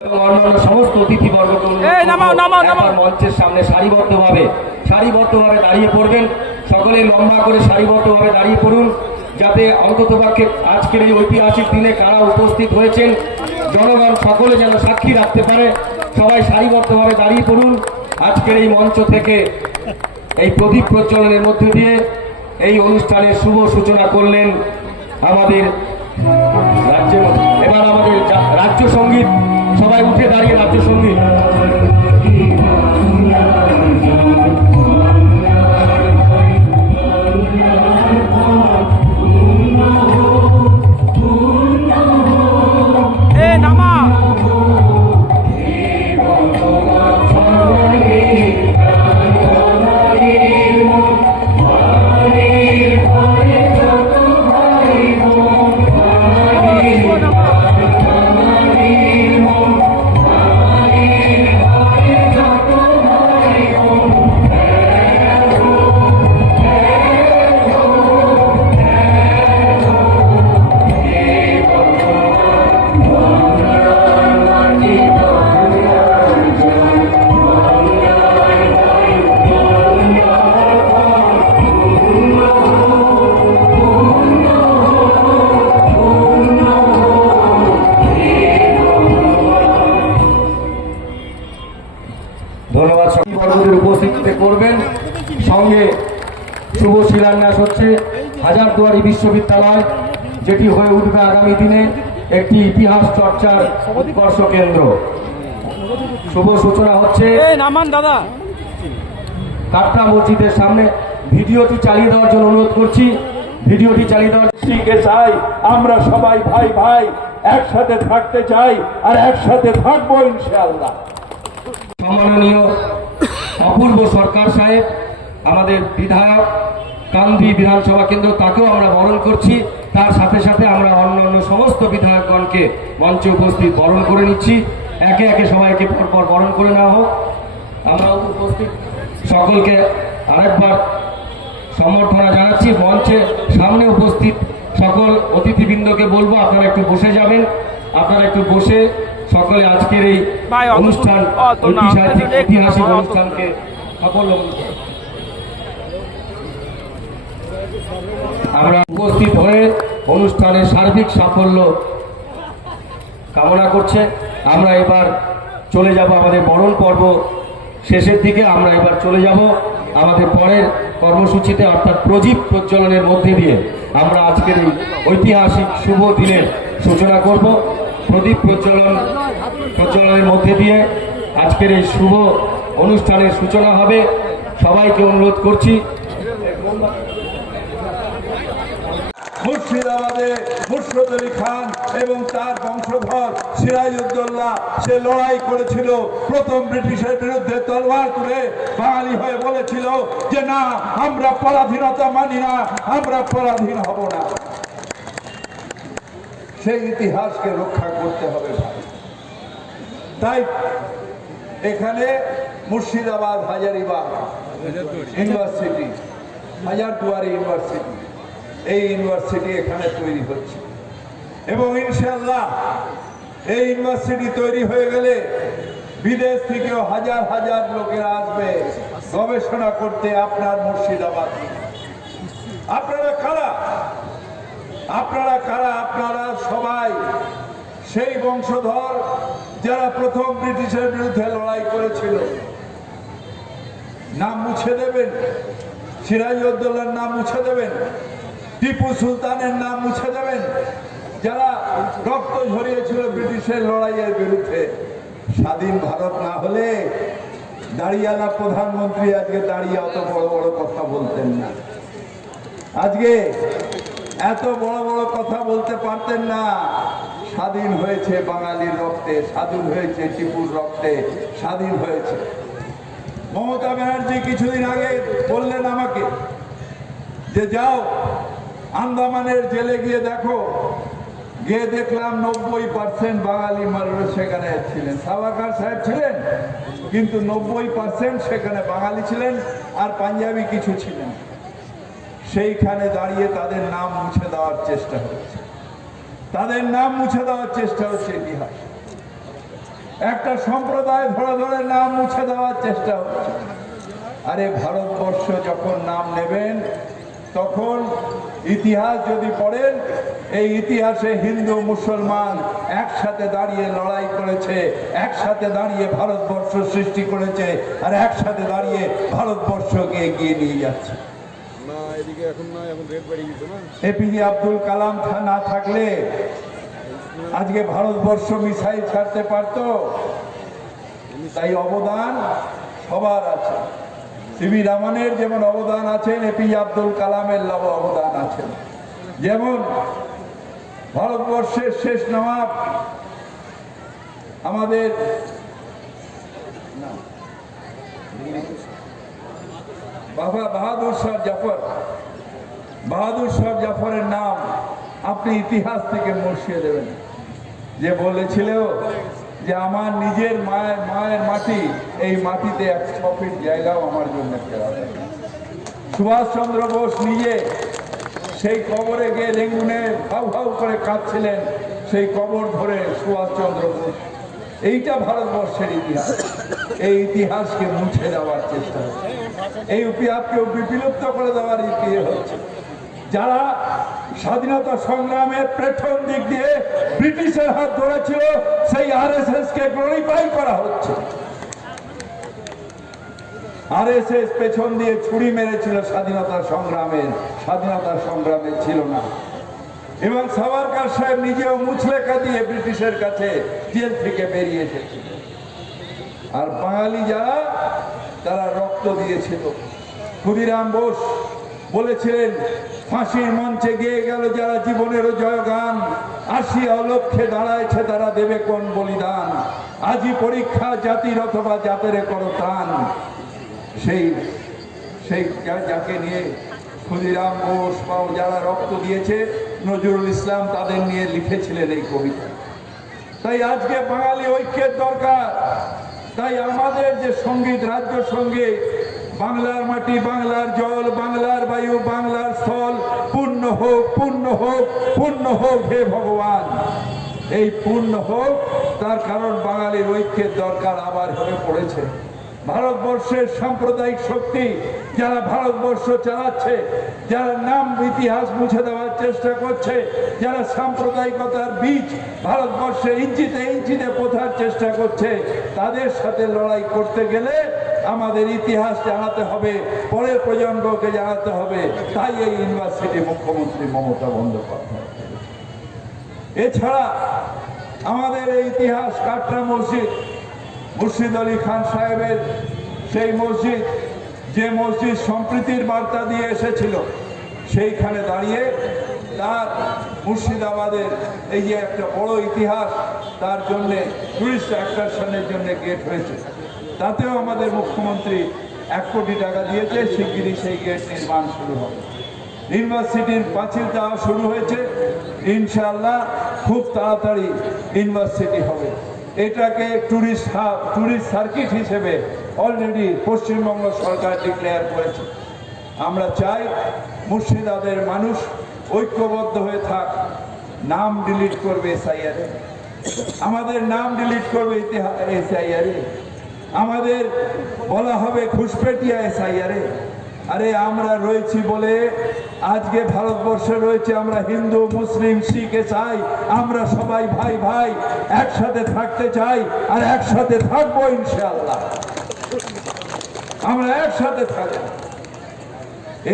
অন্যান্য সমস্ত অতিথিবর্গকে মঞ্চের সামনে সারিবদ্ধভাবে দাঁড়িয়ে পড়বেন। সকলে লম্বা করে সারিবদ্ধভাবে দাঁড়িয়ে পড়ুন, যাতে অন্ততপক্ষে আজকের এই ঐতিহাসিক দিনে কারা উপস্থিত হয়েছেন জনগণ সকলে যেন সাক্ষী রাখতে পারে। সবাই সারিবদ্ধভাবে দাঁড়িয়ে পড়ুন। আজকের এই মঞ্চ থেকে এই প্রদীপ প্রজ্বলনের মধ্যে দিয়ে এই অনুষ্ঠানের শুভ সূচনা করলেন আমাদের রাজ্যের। এবার আমাদের রাজ্য সঙ্গীত, সবাই উঠে দাঁড়িয়ে রাজ্য সঙ্গীত। ধন্যবাদ। সকলের উপস্থিতিতে করবেন। সঙ্গে শুভ শিলান্যাস হচ্ছে হাজারদুয়ারি বিশ্ববিদ্যালয়, যেটি হয়ে উঠবে আগামী দিনে একটি ইতিহাস চর্চার উৎকর্ষ কেন্দ্র। শুভ সূচনা হচ্ছে কাটরা মসজিদের সামনে। ভিডিওটি চালিয়ে দেওয়ার জন্য অনুরোধ করছি। ভিডিওটি চালিয়ে দেওয়ার চাই আমরা সবাই ভাই ভাই একসাথে থাকতে চাই আর একসাথে থাকবো ইনশাআল্লাহ। সম্মাননীয় অপূর্ব সরকার সাহেব, আমাদের বিধায়ক কান্দি বিধানসভা কেন্দ্র, তাকেও আমরা বরণ করছি। তার সাথে সাথে আমরা অন্যান্য সমস্ত বিধায়কগণকে মঞ্চে উপস্থিত বরণ করে নিচ্ছি। একে একে সবাইকে পরপর বরণ করে নেওয়া হোক। আমরা উপস্থিত সকলকে আরেকবার সম্বর্ধনা জানাচ্ছি। মঞ্চের সামনে উপস্থিত সকল অতিথিবৃন্দকে বলবো আপনারা একটু বসে যাবেন। আপনারা একটু বসে সকলে আজকের এই অনুষ্ঠান, ঐতিহাসিক অনুষ্ঠানকে সফল। আমরা উপস্থিত হয়ে অনুষ্ঠানের সার্বিক সাফল্য কামনা করছে। আমরা এবার চলে যাব আমাদের বরণ পর্ব শেষের দিকে। আমরা এবার চলে যাব আমাদের পরের কর্মসূচিতে, অর্থাৎ প্রদীপ প্রজ্বলনের মধ্যে দিয়ে আমরা আজকের এই ঐতিহাসিক শুভ দিনের সূচনা করব। প্রদীপ প্রজ্বলনের মধ্যে দিয়ে আজকের এই শুভ অনুষ্ঠানের সূচনা হবে। সবাইকে অনুরোধ করছি। মুর্শিদাবাদে মুর্শিদ আলী খান এবং তার বংশধর সিরাজউদ্দৌলা সে লড়াই করেছিল। প্রথম ব্রিটিশের বিরুদ্ধে তলোয়ার তুলে বাঙালি হয়ে বলেছিল যে না, আমরা পরাধীনতা মানি না, আমরা পরাধীন হব না। সেই ইতিহাসকে রক্ষা করতে হবে। তাই এখানে মুর্শিদাবাদ হাজারিবাগ ইউনিভার্সিটি, হাজারদুয়ারি ইউনিভার্সিটি, এই ইউনিভার্সিটি এখানে তৈরি হচ্ছে এবং ইনশাআল্লাহ এই ইউনিভার্সিটি তৈরি হয়ে গেলে বিদেশ থেকেও হাজার হাজার লোকেরা আসবে গবেষণা করতে আপনার মুর্শিদাবাদ। আপনারা কারা? আপনারা কারা? আপনারা সবাই সেই বংশধর যারা প্রথম ব্রিটিশের বিরুদ্ধে লড়াই করেছিল। নাম মুছে দেবেন, সিরাজউদ্দৌলার নাম মুছে দেবেন, টিপু সুলতানের নাম মুছে দেবেন, যারা রক্ত ঝরিয়েছিল ব্রিটিশের লড়াইয়ের বিরুদ্ধে। স্বাধীন ভারত না হলে দাঁড়িয়ালা প্রধানমন্ত্রী আজকে দাঁড়িয়ে অত বড় বড় কথা বলতেন না। আজকে এত বড় বড় কথা বলতে পারতেন না। স্বাধীন হয়েছে বাঙালির রক্তে, স্বাধীন হয়েছে টিপুর রক্তে, স্বাধীন হয়েছে। মমতা ব্যানার্জি কিছুদিন আগে বললেন আমাকে যে যাও আন্দামানের জেলে গিয়ে দেখো। গিয়ে দেখলাম 90% বাঙালি মানুষ সেখানে ছিলেন। সাভারকার সাহেব ছিলেন, কিন্তু 90% সেখানে বাঙালি ছিলেন, আর পাঞ্জাবি কিছু ছিলেন। সেইখানে দাঁড়িয়ে তাদের নাম মুছে দেওয়ার চেষ্টা হচ্ছে, তাদের নাম মুছে দেওয়ার চেষ্টা হচ্ছে ইতিহাস। একটা সম্প্রদায় ধরে ধরে নাম মুছে দেওয়ার চেষ্টা হচ্ছে। আরে ভারতবর্ষ যখন নাম নেবেন তখন ইতিহাস যদি পড়েন, এই ইতিহাসে হিন্দু মুসলমান একসাথে দাঁড়িয়ে লড়াই করেছে, একসাথে দাঁড়িয়ে ভারতবর্ষ সৃষ্টি করেছে, আর একসাথে দাঁড়িয়ে ভারতবর্ষকে এগিয়ে নিয়ে যাচ্ছে। এপিজে আব্দুল কালাম না থাকলে আজকে ভারতবর্ষ মিসাইল ছাড়তে পারত। তাই অবদান সবার আছে। সিভি রমনের যেমন অবদান আছেন, এপিজে আব্দুল কালামের অবদান আছেন। যেমন ভারতবর্ষের শেষ নবাব আমাদের বাবা বাহাদুর শাহ জাফর, বাহাদুর শাহ জাফরের নাম আপনি ইতিহাস থেকে মুছিয়ে দেবেন। যে বলেছিল যে আমার নিজের মায়ের মাটি, এই মাটিতে 100 ফিট জায়গাও আমার জন্য ফেরা হবে। সুভাষচন্দ্র বোস নিজে সেই কবরে গিয়ে রেঙ্গুনে ভাউ ভাউ করে কাঁদছিলেন, সেই কবর ধরে সুভাষচন্দ্র বোস। এইটা ভারতবর্ষের ইতিহাস। এই ইতিহাসকে মুছে দেওয়ার চেষ্টা হচ্ছে, এই ইতিহাসকে বিলুপ্ত করে দেওয়ার ইতিহাস হচ্ছে। যারা স্বাধীনতা সংগ্রামের প্রথম দিক দিয়ে ব্রিটিশের হাত ধরেছিল, সেই আরএসএস কে গ্লোরিফাই করা হচ্ছে। আরএসএস পেছন দিয়ে ছুরি মেরেছিল স্বাধীনতা সংগ্রামে ছিল না। এবং সাভারকার সাহেব নিজেও মুচলেখা দিয়ে ব্রিটিশের কাছে জেল থেকে বেরিয়ে এসেছিল। আর বাঙালি যারা, তারা রক্ত দিয়েছিল। ক্ষুদিরাম বোস বলেছিলেন, ফাঁসির মঞ্চে গেয়ে গেল যারা জীবনেরও জয়গান, আসিয়া লক্ষ্যে দাঁড়াইছে তারা দেবে কোন বলিদান, আজি পরীক্ষা জাতির অথবা জাতের করো ত্রাণ। সেই যাকে নিয়ে ক্ষুদিরাম বোস বা যারা রক্ত দিয়েছে, নজরুল ইসলাম তাদের নিয়ে লিখেছিলেন এই কবিতা। তাই আজকে বাঙালি ঐক্যের দরকার। তাই আমাদের যে সঙ্গীত, রাজ্য সঙ্গীত, বাংলার মাটি, বাংলার জল, বাংলার বায়ু, বাংলার স্থল, পূর্ণ হোক, পূর্ণ হোক, পূর্ণ হোক হে ভগবান। এই পূর্ণ হোক, তার কারণ বাঙালির ঐক্যের দরকার আবার হয়ে পড়েছে। ভারতবর্ষের সাম্প্রদায়িক শক্তি যারা ভারতবর্ষ চালাচ্ছে, যারা নাম ইতিহাস মুছে দেওয়ার চেষ্টা করছে, যারা সাম্প্রদায়িকতার বীজ ভারতবর্ষে ইঞ্চিতে ইঞ্চিতে পোঁথার চেষ্টা করছে, তাদের সাথে লড়াই করতে গেলে আমাদের ইতিহাস জানাতে হবে, পরের প্রজন্মকে জানাতে হবে। তাই এই ইউনিভার্সিটি মুখ্যমন্ত্রী মমতা বন্দ্যোপাধ্যায়। এছাড়া আমাদের এই ইতিহাস কাটরা মসজিদ, মুর্শিদ আলী খান সাহেবের সেই মসজিদ, যে মসজিদ সম্প্রীতির বার্তা দিয়ে এসেছিল, সেইখানে দাঁড়িয়ে তার মুর্শিদাবাদের এই যে একটা বড় ইতিহাস, তার জন্যে টুরিস্ট অ্যাট্রাকশনের জন্য গেট হয়েছে। তাতেও আমাদের মুখ্যমন্ত্রী 1 কোটি টাকা দিয়েছে। শিগগিরই সেই গেট নির্মাণ শুরু হবে। ইউনিভার্সিটির পাঁচিল দেওয়া শুরু হয়েছে। ইনশাআল্লাহ খুব তাড়াতাড়ি ইউনিভার্সিটি হবে। এটাকে টুরিস্ট সার্কিট হিসেবে অলরেডি পশ্চিমবঙ্গ সরকার ডিক্লেয়ার করেছে। আমরা চাই মুর্শিদাবাদের মানুষ ঐক্যবদ্ধ হয়ে থাক। নাম ডিলিট করবে এসআইআরে, আমাদের নাম ডিলিট করবে এসআইআরে, আমাদের বলা হবে ঘুষপেটিয়া এসআইআরে। আরে আমরা রয়েছি বলে আজকে ভারতবর্ষে রয়েছে। আমরা হিন্দু, মুসলিম, শিখ, ইসাই, আমরা সবাই ভাই ভাই, একসাথে থাকতে চাই আর একসাথে থাকবো ইনশাআল্লাহ। আমরা একসাথে থাকবো।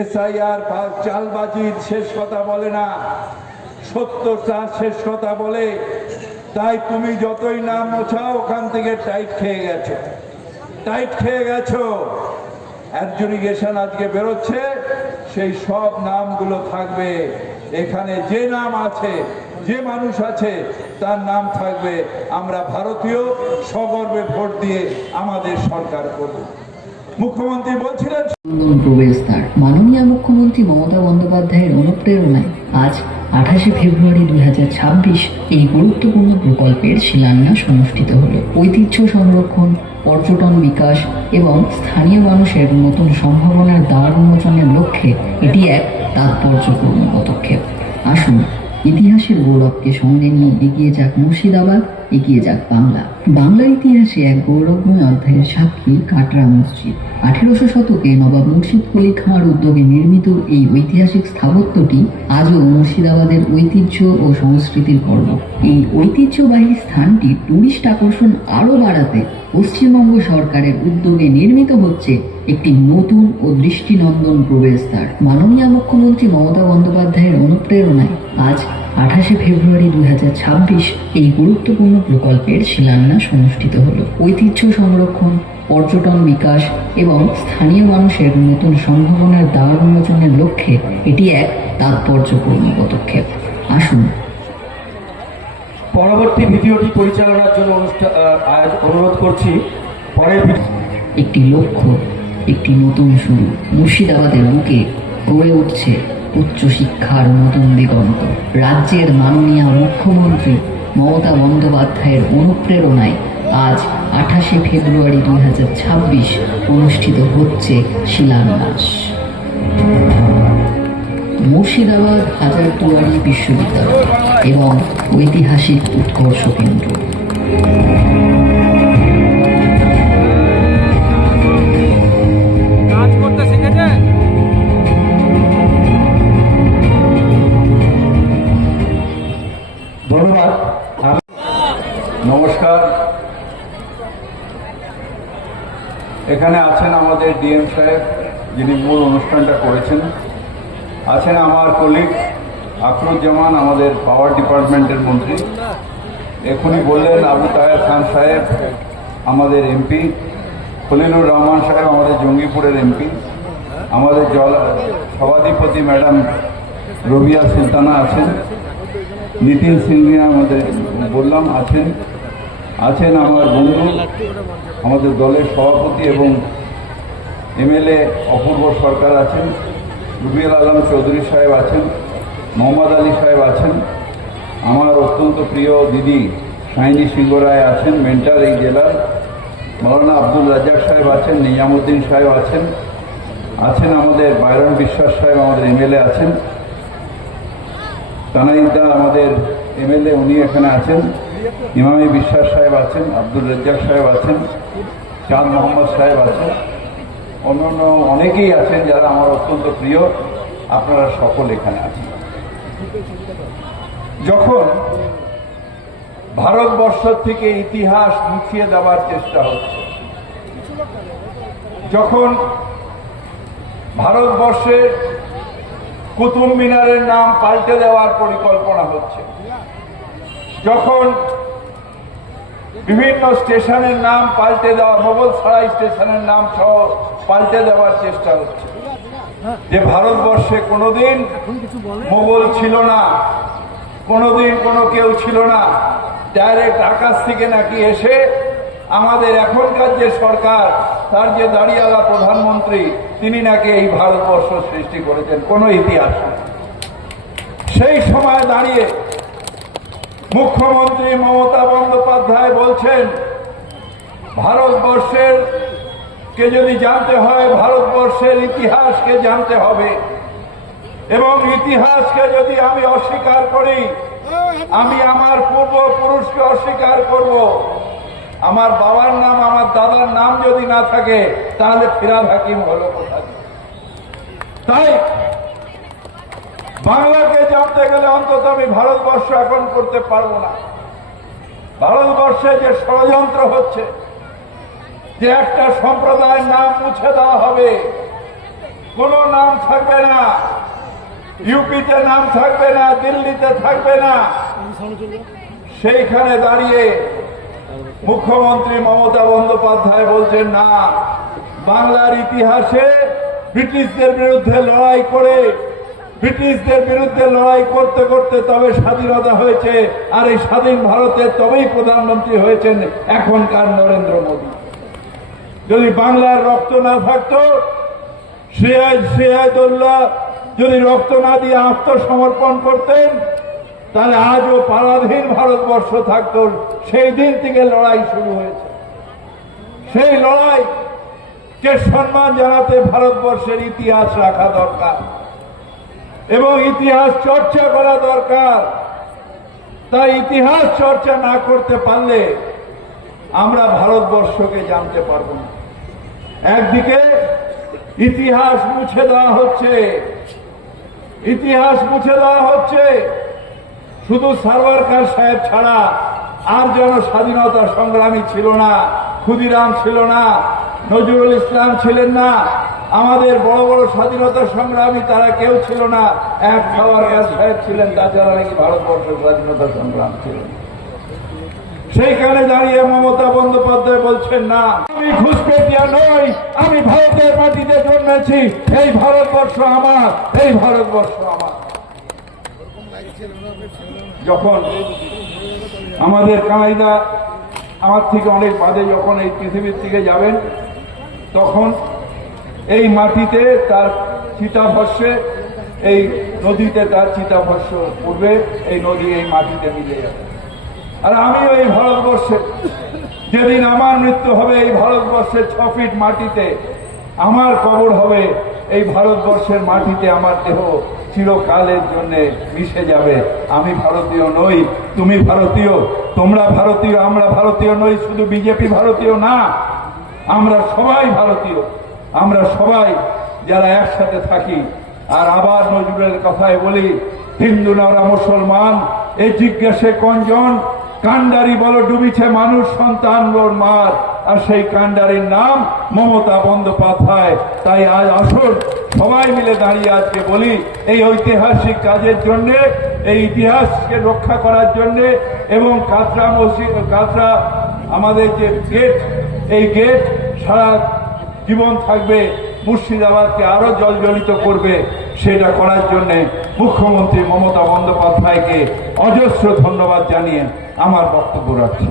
এসআইআর চালবাজির শেষ কথা বলে না, সত্যটা শেষ কথা বলে। তাই তুমি যতই নাম মোছাও, ওখান থেকে টাইট খেয়ে গেছো। অ্যাডজুডিকেশন আজকে বেরোচ্ছে, সেই সব নামগুলো থাকবে এখানে। যে নাম আছে, যে মানুষ আছে, তার নাম থাকবে। আমরা ভারতীয়, সগর্বে ভোট দিয়ে আমাদের সরকার করব। মুখ্যমন্ত্রী বলছিলেন, প্রবেশদ্বার মাননীয় মুখ্যমন্ত্রী মমতা বন্দ্যোপাধ্যায়ের অনুপ্রেরণায় আজ 28শে ফেব্রুয়ারি 2026 এই গুরুত্বপূর্ণ প্রকল্পের শিলান্যাস অনুষ্ঠিত হল। ঐতিহ্য সংরক্ষণ, পর্যটন বিকাশ এবং স্থানীয় মানুষের নতুন সম্ভাবনার দ্বার উন্মোচনের লক্ষ্যে এটি এক তাৎপর্যপূর্ণ পদক্ষেপ। আসুন ইতিহাসের গৌরবকে সঙ্গে নিয়ে এগিয়ে যাক মুর্শিদাবাদ এগিয়ে যাক বাংলা। বাংলার ইতিহাসে এক গৌরবময় অধ্যায়ের সাক্ষী কাটরা মসজিদ। 1800 শতকে নবাব মুর্শিদ কুলি খাঁর উদ্যোগে নির্মিত এই ঐতিহাসিক স্থাপত্যটি আজও মুর্শিদাবাদের ঐতিহ্য ও সংস্কৃতির গর্ব। এই ঐতিহ্যবাহী স্থানটি টুরিস্ট আকর্ষণ আরও বাড়াতে পশ্চিমবঙ্গ সরকারের উদ্যোগে নির্মিত হচ্ছে একটি নতুন ও দৃষ্টিনন্দন প্রবেশদ্বার। মাননীয় মুখ্যমন্ত্রী মমতা বন্দ্যোপাধ্যায়ের অনুপ্রেরণায় আজ 28শে ফেব্রুয়ারি 2026 এই গুরুত্বপূর্ণ প্রকল্পের শিলান্যাস অনুষ্ঠিত হল। ঐতিহ্য সংরক্ষণ, পর্যটন বিকাশ এবং স্থানীয় মানুষের নতুন সম্ভাবনার দ্বার উন্মোচনের লক্ষ্যে এটি এক তাৎপর্যপূর্ণ পদক্ষেপ। আসুন পরবর্তী ভিডিওটি পরিচালনার জন্য অনুরোধ করছি। একটি লক্ষ্য, একটি নতুন শুরু। মুর্শিদাবাদের বুকে গড়ে উঠছে উচ্চশিক্ষার নতুন দিগন্ত। রাজ্যের মাননীয় মুখ্যমন্ত্রী মমতা বন্দ্যোপাধ্যায়ের অনুপ্রেরণায় আজ 28শে ফেব্রুয়ারি 2026 অনুষ্ঠিত হচ্ছে শিলান্যাস। মুর্শিদাবাদ হাজারদুয়ারি বিশ্ববিদ্যালয় এবং ঐতিহাসিক উৎকর্ষ কেন্দ্র। ধন্যবাদ। নমস্কার। এখানে আছেন আমাদের ডিএম সাহেব, যিনি মূল অনুষ্ঠানটা করেছেন। আছেন আমার কলিগ আকরুজ্জামান, আমাদের পাওয়ার ডিপার্টমেন্টের মন্ত্রী। এখনই বললেন আবু তাহের খান সাহেব, আমাদের এমপি। খলিলুর রহমান সাহেব, আমাদের জঙ্গিপুরের এমপি। আমাদের সভাধিপতি ম্যাডাম রবিয়া সুলতানা আছেন। নিতিন সিংহিয়া আমাদের বললাম আছেন। আছেন আমার বন্ধু, আমাদের দলের সভাপতি এবং এমএলএ অপূর্ব সরকার আছেন। রুবিউল আলম চৌধুরী সাহেব আছেন। মোহাম্মদ আলী সাহেব আছেন। আমার অত্যন্ত প্রিয় দিদি শাইনি সিংহ রায় আছেন, মেন্টার এই জেলার। মৌলানা আব্দুল রাজ্জাক সাহেব আছেন। নিজামুদ্দিন সাহেব আছেন। আছেন আমাদের বাইরন বিশ্বাস সাহেব, আমাদের এমএলএ আছেন। তানাইদা আমাদের এমএলএ, উনি এখানে আছেন। ইমামি বিশ্বাস সাহেব আছেন। আব্দুল রাজ্জাক সাহেব আছেন। চাঁদ মোহাম্মদ সাহেব আছেন। অন্যান্য অনেকেই আছেন যারা আমার অত্যন্ত প্রিয়। আপনারা সকল এখানে আছেন। যখন ভারতবর্ষ থেকে ইতিহাস মুছিয়ে দেওয়ার চেষ্টা হচ্ছে, যখন ভারতবর্ষের কুতুব মিনারের নাম পাল্টে দেওয়ার পরিকল্পনা হচ্ছে, যখন বিভিন্ন স্টেশনের নাম পাল্টে দেওয়া, মোগলসরাই স্টেশনের নাম সহ পাল্টে দেওয়ার চেষ্টা হচ্ছে, যে ভারতবর্ষে কোনোদিন মোগল ছিল না, কোনোদিন কোনো কেউ ছিল না, ডাইরেক্ট আকাশ থেকে নাকি এসে আমাদের এখনকার যে সরকার, তার যে দাঁড়িয়ালা প্রধানমন্ত্রী, তিনি নাকি এই ভারতবর্ষ সৃষ্টি করেছেন, কোনো ইতিহাস নেই। সেই সময় দাঁড়িয়ে মুখ্যমন্ত্রী মমতা বন্দ্যোপাধ্যায় বলছেন, ভারতবর্ষের কে যদি জানতে হয়, ভারতবর্ষের ইতিহাসকে জানতে হবে, এবং ইতিহাসকে যদি আমি অস্বীকার করি, আমি আমার পূর্বপুরুষকে অস্বীকার করব। আমার বাবার নাম, আমার দাদার নাম যদি না থাকে, তাহলে ফিরাদ হাকিম হলো কোথায়? তাই বাংলাকে জানতে গেলে অন্তত আমি ভারতবর্ষ এখন করতে পারবো না। ভারতবর্ষে যে ষড়যন্ত্র হচ্ছে, যে একটা সম্প্রদায়ের নাম মুছে দেওয়া হবে, কোনো নাম থাকবে না, ইউপিতে নাম থাকবে না, দিল্লিতে থাকবে না, সেইখানে দাঁড়িয়ে মুখ্যমন্ত্রী মমতা বন্দ্যোপাধ্যায় বলছেন, না, বাংলার ইতিহাসে ব্রিটিশদের বিরুদ্ধে লড়াই করে, ব্রিটিশদের বিরুদ্ধে লড়াই করতে করতে তবে স্বাধীনতা হয়েছে, আর এই স্বাধীন ভারতের তবেই প্রধানমন্ত্রী হয়েছেন এখনকার নরেন্দ্র মোদী। যদি বাংলার রক্ত না থাকতো, সিরাজউদ্দৌলা যদি রক্ত না দিয়ে আত্মসমর্পণ করতেন, তাহলে আজও পরাধীন ভারতবর্ষ থাকতো। সেই দিন থেকে লড়াই শুরু হয়েছে। সেই লড়াইকে সম্মান জানাতে ভারতবর্ষের ইতিহাস রাখা দরকার এবং ইতিহাস চর্চা করা দরকার। তাই ইতিহাস চর্চা না করতে পারলে আমরা ভারতবর্ষকে জানতে পারবো না। একদিকে ইতিহাস মুছে দেওয়া হচ্ছে, ইতিহাস মুছে দেওয়া হচ্ছে। শুধু সারওয়ারকার সাহেব ছাড়া আর যেন স্বাধীনতা সংগ্রামী ছিল না, ক্ষুদিরাম ছিল না, নজরুল ইসলাম ছিলেন না, আমাদের বড় বড় স্বাধীনতা সংগ্রামী তারা কেউ ছিল না। এক সারওয়ারকার সাহেব ছিলেন, তাছাড়া নাকি ভারতবর্ষের স্বাধীনতা সংগ্রাম ছিল। সেইখানে দাঁড়িয়ে মমতা বন্দ্যোপাধ্যায় বলছেন, না আমি ঘুষপেটিয়া নই, আমি ভারতের মাটিতে জন্মেছি, এই ভারতবর্ষ আমার, এই ভারতবর্ষ আমার। যখন আমাদের কানাইদা আমার থেকে অনেক বাদে যখন এই পৃথিবীর থেকে যাবেন, তখন এই মাটিতে তার চিতাভস্যে, এই নদীতে তার চিতাভস্য পড়বে, এই নদী এই মাটিতে মিলে যাবে। আর আমিও এই ভারতবর্ষে, যেদিন আমার মৃত্যু হবে এই ভারতবর্ষের 6 ফিট মাটিতে আমার কবর হবে, এই ভারতবর্ষের মাটিতে আমার দেহ চিরকালের জন্য মিশে যাবে। আমি ভারতীয় নই, তুমি ভারতীয়, তোমরা ভারতীয়, আমরা ভারতীয় নই। শুধু বিজেপি ভারতীয় না, আমরা সবাই ভারতীয়। আমরা সবাই যারা একসাথে থাকি। আর আবার নজরুলের কথায় বলি, হিন্দু না ওরা মুসলমান, এ জিজ্ঞাসে কনজন, কান্ডারি বলো ডুবিছে মানুষ সন্তান ওর মার। আর সেই কান্ডারির নাম মমতা বন্দ্যোপাধ্যায়। তাই আজ আসুন সবাই মিলে দাঁড়িয়ে আজকে বলি, এই ঐতিহাসিক কাজের জন্য, এই ইতিহাসকে রক্ষা করার জন্য, এবং কাতরা মসজিদ, কাতরা আমাদের যে গেট, এই গেট সারা জীবন থাকবে, মুর্শিদাবাদকে আরো জলজলিত করবে, সেটা করার জন্য মুখ্যমন্ত্রী মমতা বন্দ্যোপাধ্যায়কে অজস্র ধন্যবাদ জানিয়ে আমার বক্তব্য রাখছি।